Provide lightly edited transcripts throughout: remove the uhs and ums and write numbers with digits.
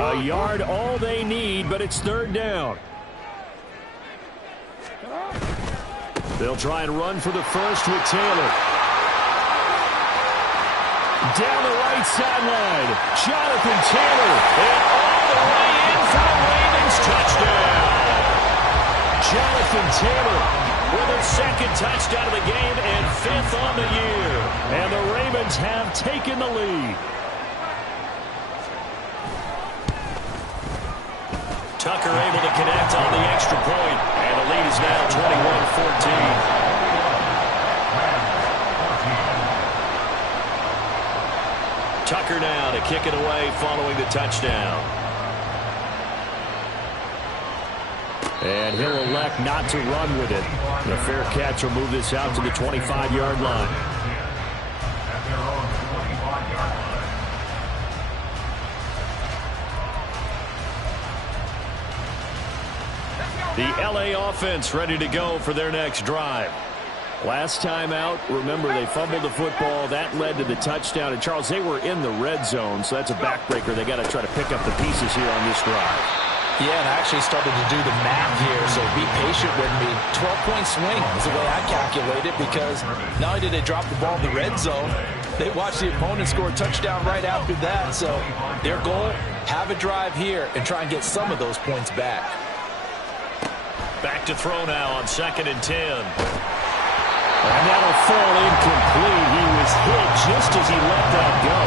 A yard, all they need, but it's third down. They'll try and run for the first with Taylor. Down the right sideline, Jonathan Taylor, and all the way in for the Ravens touchdown. Jonathan Taylor with his second touchdown of the game and fifth on the year. And the Ravens have taken the lead. Tucker able to connect on the extra point, and the lead is now 21-14. Tucker now to kick it away following the touchdown. And he'll elect not to run with it. The fair catch will move this out to the 25-yard line. The LA offense ready to go for their next drive. Last time out, remember, they fumbled the football. That led to the touchdown. And, Charles, they were in the red zone, so that's a backbreaker. They got to try to pick up the pieces here on this drive. Yeah, and I actually started to do the math here, so be patient with me. 12-point swing is the way I calculate it, because not only did they drop the ball in the red zone, they watched the opponent score a touchdown right after that. So their goal, have a drive here and try and get some of those points back. Back to throw now on 2nd and 10. And that'll fall incomplete. He was hit just as he let that go.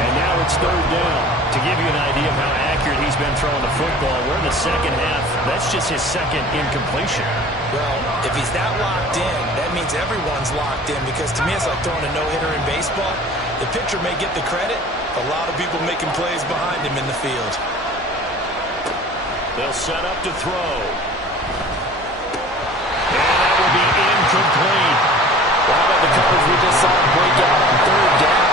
And now it's third down. To give you an idea of how accurate he's been throwing the football, we're in the second half. That's just his second incompletion. Well, if he's that locked in, that means everyone's locked in, because to me it's like throwing a no-hitter in baseball. The pitcher may get the credit, a lot of people making plays behind him in the field. They'll set up to throw. Incomplete. Well, how about the coverage we just saw break out on third down?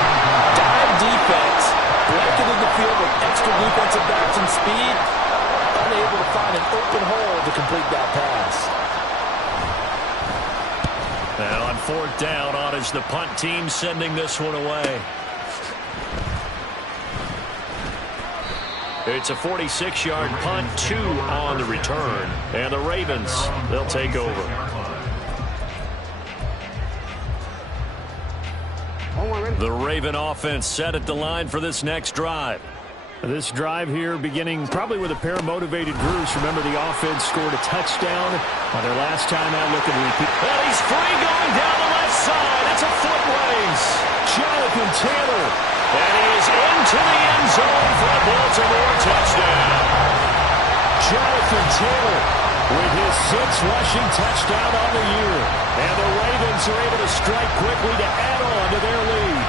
Dime defense, blanketed the field with extra defensive backs and speed, unable to find an open hole to complete that pass. And on 4th down, on is the punt team sending this one away. It's a 46-yard punt, 2 on the return. And the Ravens, they'll take over. The Raven offense set at the line for this next drive. This drive here beginning probably with a pair of motivated groups. Remember, the offense scored a touchdown on their last time out. Look at the repeat. And he's free going down the left side. It's a foot race. Jonathan Taylor. And he is into the end zone for a Baltimore touchdown. Jonathan Taylor with his 6th rushing touchdown on the year. And the Ravens are able to strike quickly to add on to their lead.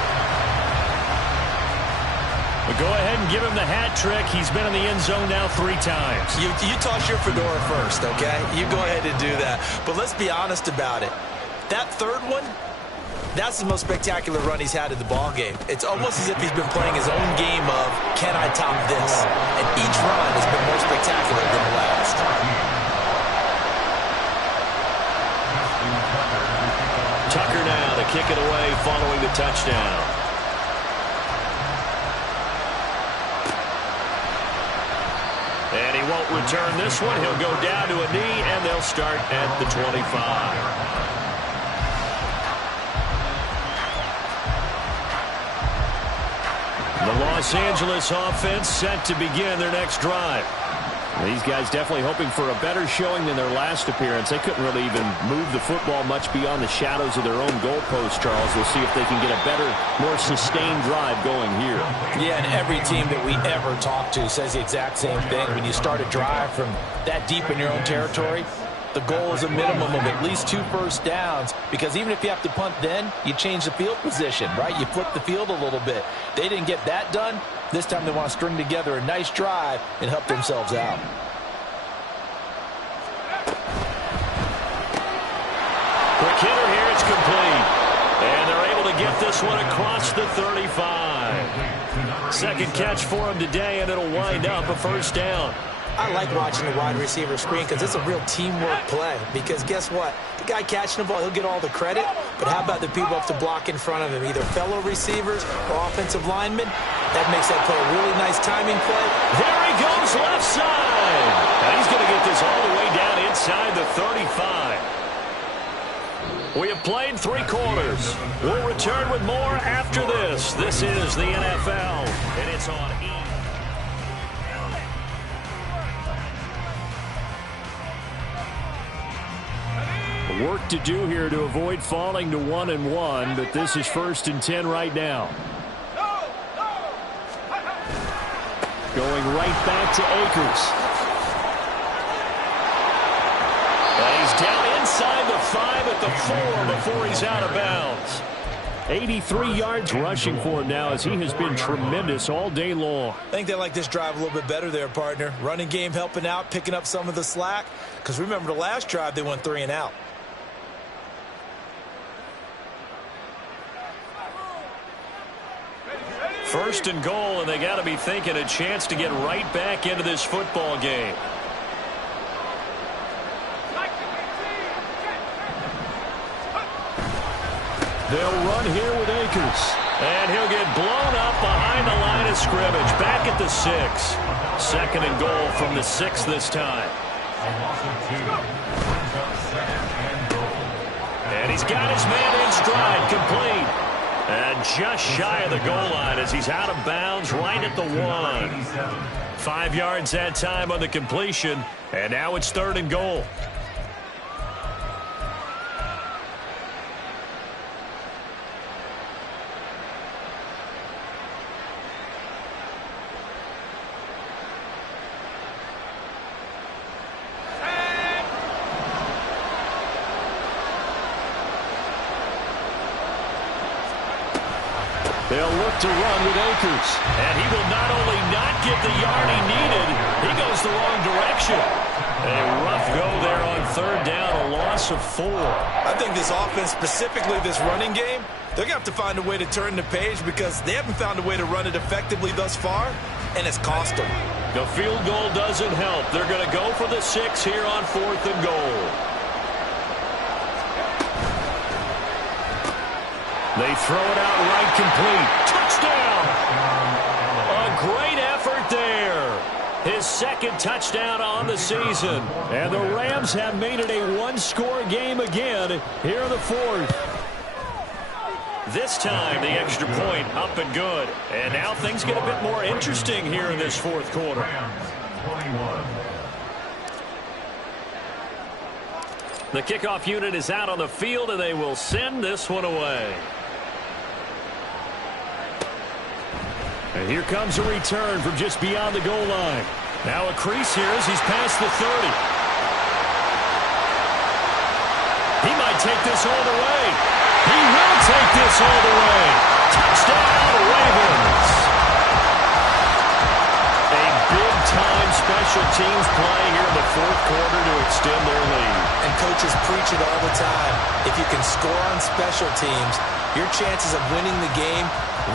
But go ahead and give him the hat trick. He's been in the end zone now 3 times. You toss your fedora first, okay? You go ahead and do that. But let's be honest about it. That third one, that's the most spectacular run he's had in the ball game. It's almost as if he's been playing his own game of, can I top this? And each run has been more spectacular than the last. Tucker now to kick it away following the touchdown. And he won't return this one. He'll go down to a knee, and they'll start at the 25. The Los Angeles offense set to begin their next drive. These guys definitely hoping for a better showing than their last appearance. They couldn't really even move the football much beyond the shadows of their own goalpost, Charles. We'll see if they can get a better, more sustained drive going here. Yeah, and every team that we ever talk to says the exact same thing. When you start a drive from that deep in your own territory, the goal is a minimum of at least 2 first downs, because even if you have to punt then, you change the field position, right? You flip the field a little bit. They didn't get that done. This time they want to string together a nice drive and help themselves out. Quick hitter here, it's complete. And they're able to get this one across the 35. Second catch for him today, and it'll wind up a first down. I like watching the wide receiver screen because it's a real teamwork play. Because guess what? The guy catching the ball, he'll get all the credit. But how about the people up to block in front of him, either fellow receivers or offensive linemen? That makes that play a really nice timing play. There he goes left side. And he's going to get this all the way down inside the 35. We have played 3 quarters. We'll return with more after this. This is the NFL, and it's on E! Work to do here to avoid falling to 1-1, but this is 1st and 10 right now. Going right back to Akers. And he's down inside the 5 at the 4 before he's out of bounds. 83 yards rushing for him now as he has been tremendous all day long. I think they like this drive a little bit better there, partner. Running game helping out, picking up some of the slack. Because remember the last drive, they went 3 and out. First and goal, and they got to be thinking a chance to get right back into this football game. They'll run here with Akers. And he'll get blown up behind the line of scrimmage. Back at the 6. 2nd and goal from the 6 this time. And he's got his man in stride, complete. And just shy of the goal line as he's out of bounds right at the 1. 5 yards that time on the completion. And now it's 3rd and goal. They'll look to run with Akers. And he will not only not get the yard he needed, he goes the wrong direction. A rough go there on 3rd down, a loss of 4. I think this offense, specifically this running game, they're going to have to find a way to turn the page because they haven't found a way to run it effectively thus far, and it's cost them. The field goal doesn't help. They're going to go for the 6 here on 4th and goal. They throw it out right, complete. Touchdown! A great effort there. His 2nd touchdown on the season. And the Rams have made it a 1-score game again here in the 4th. This time, the extra point up and good. And now things get a bit more interesting here in this 4th quarter. The kickoff unit is out on the field, and they will send this one away. And here comes a return from just beyond the goal line. Now a crease here as he's past the 30. He might take this all the way. He will take this all the way. Touchdown, Ravens. A big-time special teams play here in the 4th quarter to extend their lead. And coaches preach it all the time. If you can score on special teams, your chances of winning the game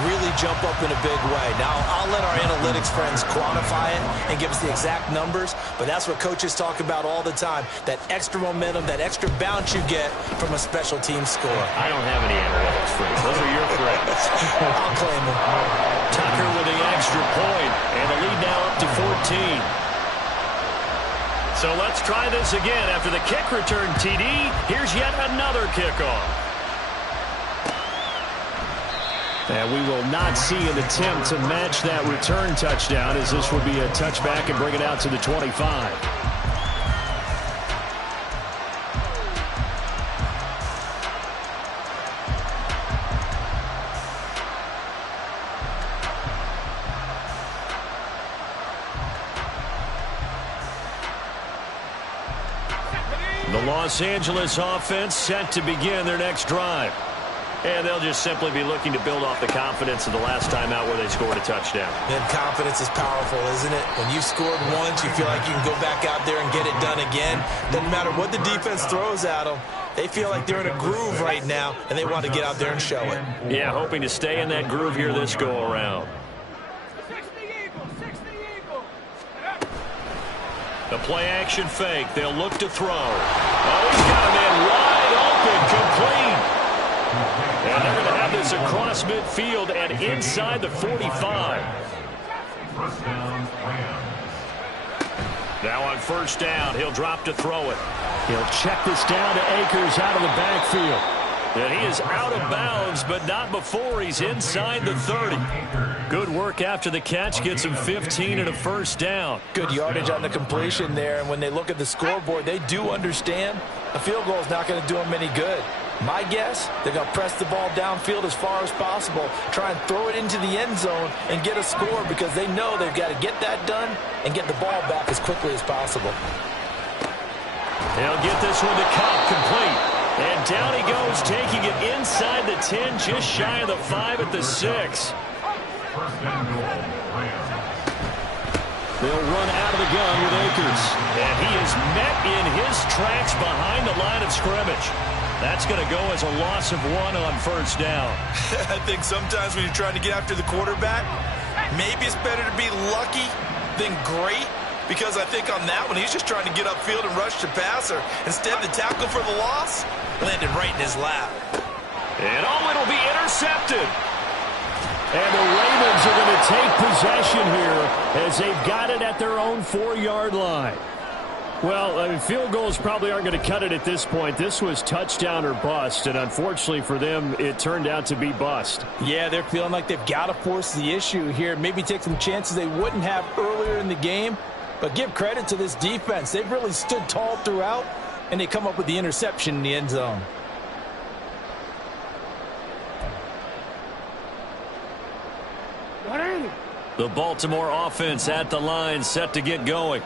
really jump up in a big way. Now, I'll let our analytics friends quantify it and give us the exact numbers, but that's what coaches talk about all the time, that extra momentum, that extra bounce you get from a special team score. I don't have any analytics friends. Those are your friends. I'll claim them. Tucker with the extra point, and the lead now up to 14. So let's try this again. After the kick return TD, here's yet another kickoff. And we will not see an attempt to match that return touchdown, as this would be a touchback and bring it out to the 25. The Los Angeles offense set to begin their next drive. And they'll just simply be looking to build off the confidence of the last time out where they scored a touchdown. And confidence is powerful, isn't it? When you've scored once, you feel like you can go back out there and get it done again. Doesn't matter what the defense throws at them. They feel like they're in a groove right now, and they want to get out there and show it. Yeah, hoping to stay in that groove here this go-around. The play-action fake. They'll look to throw. Oh, he's got a man wide open, complete. And they're going to have this across midfield and inside the 45. Now on first down, he'll drop to throw it. He'll check this down to Akers out of the backfield. And he is out of bounds, but not before he's inside the 30. Good work after the catch. Gets him 15 and a first down. Good yardage on the completion there. And when they look at the scoreboard, they do understand a field goal is not going to do them any good. My guess, they're going to press the ball downfield as far as possible, try and throw it into the end zone and get a score because they know they've got to get that done and get the ball back as quickly as possible. He'll get this one to Cobb, complete. And down he goes, taking it inside the 10, just shy of the 5 at the 6. They'll run out of the gun with Akers. And he is met in his tracks behind the line of scrimmage. That's going to go as a loss of 1 on first down. I think sometimes when you're trying to get after the quarterback, maybe it's better to be lucky than great. Because I think on that one, he's just trying to get upfield and rush the passer. Instead, the tackle for the loss landed right in his lap. And it'll be intercepted. And the Ravens are going to take possession here as they've got it at their own 4-yard line. Well, I mean, field goals probably aren't going to cut it at this point. This was touchdown or bust, and unfortunately for them, it turned out to be bust. Yeah, they're feeling like they've got to force the issue here. Maybe take some chances they wouldn't have earlier in the game. But give credit to this defense. They've really stood tall throughout, and they come up with the interception in the end zone. The Baltimore offense at the line, set to get going.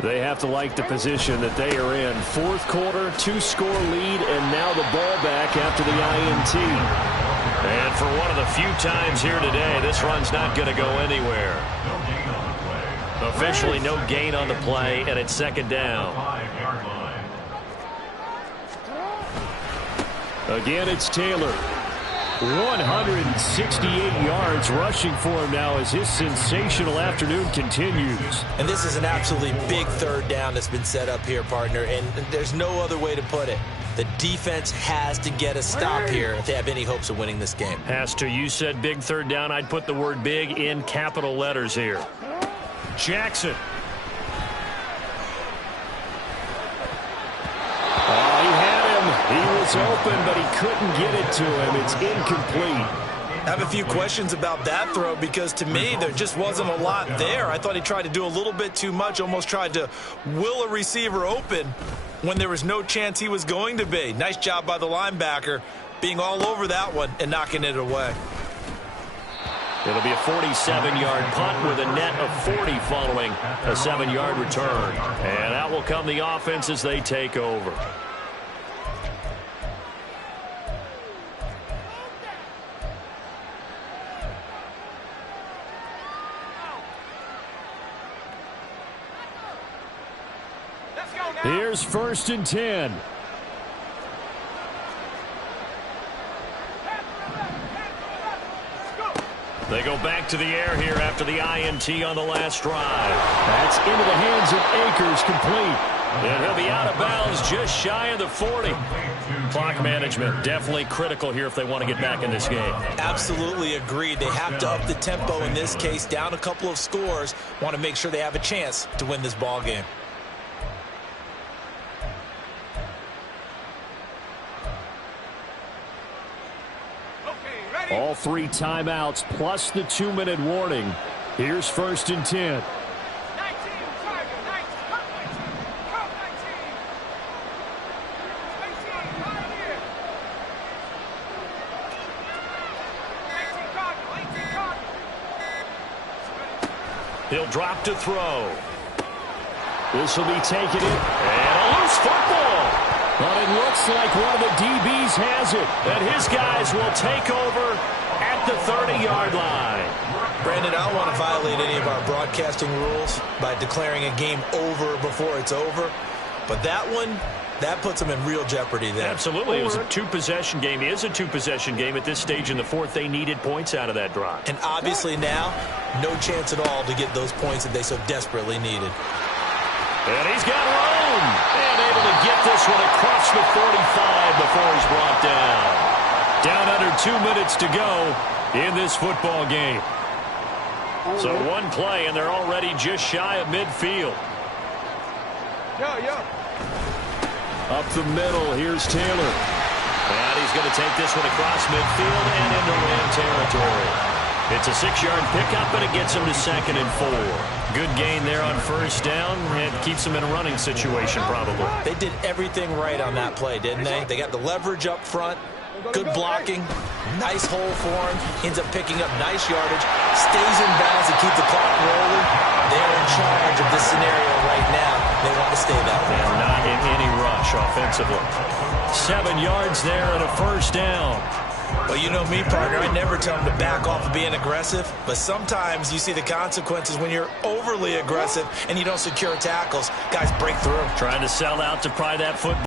They have to like the position that they are in. Fourth quarter, 2-score lead, and now the ball back after the INT. And for one of the few times here today, this run's not going to go anywhere. Officially no gain on the play, and it's second down. Again, it's Taylor. 168 yards rushing for him now as his sensational afternoon continues. And this is an absolutely big third down that's been set up here, partner, and there's no other way to put it. The defense has to get a stop here if they have any hopes of winning this game. Has to. You said big third down. I'd put the word big in capital letters here. Jackson. Oh, he had him. He was open, but he couldn't get it to him. It's incomplete. I have a few questions about that throw because to me there just wasn't a lot there. I thought he tried to do a little bit too much, almost tried to will a receiver open when there was no chance he was going to be. Nice job by the linebacker being all over that one and knocking it away. It'll be a 47-yard punt with a net of 40 following a 7-yard return. And out will come the offense as they take over. Here's first and 10. They go back to the air here after the INT on the last drive. That's into the hands of Akers, complete. And he'll be out of bounds just shy of the 40. Clock management definitely critical here if they want to get back in this game. Absolutely agreed. They have to up the tempo in this case, down a couple of scores. Want to make sure they have a chance to win this ball game. All 3 timeouts plus the 2-minute warning. Here's first and 10. He'll drop to throw. This will be taken in. And a loose football. But it looks like one of the DBs has it. And his guys will take over at the 30-yard line. Brandon, I don't want to violate any of our broadcasting rules by declaring a game over before it's over. But that one, that puts them in real jeopardy there. Absolutely. It was a 2-possession game. It is a 2-possession game at this stage in the fourth. They needed points out of that drive. And obviously now, no chance at all to get those points that they so desperately needed. And he's got room. And able to get this one across the 35 before he's brought down. Down under 2 minutes to go in this football game. So one play, and they're already just shy of midfield. Up the middle, here's Taylor. And he's going to take this one across midfield and into Ram territory. It's a 6-yard pickup, and it gets him to 2nd and 4. Good gain there on first down, and keeps him in a running situation probably. They did everything right on that play, didn't they? They got the leverage up front, good blocking, nice hole for him, ends up picking up nice yardage, stays in bounds to keep the clock rolling. They're in charge of this scenario right now. They want to stay that way. And not in any rush offensively. 7 yards there and a first down. Well, you know me, partner. I never tell them to back off of being aggressive, but sometimes you see the consequences when you're overly aggressive and you don't secure tackles. Guys break through. Trying to sell out to pry that football.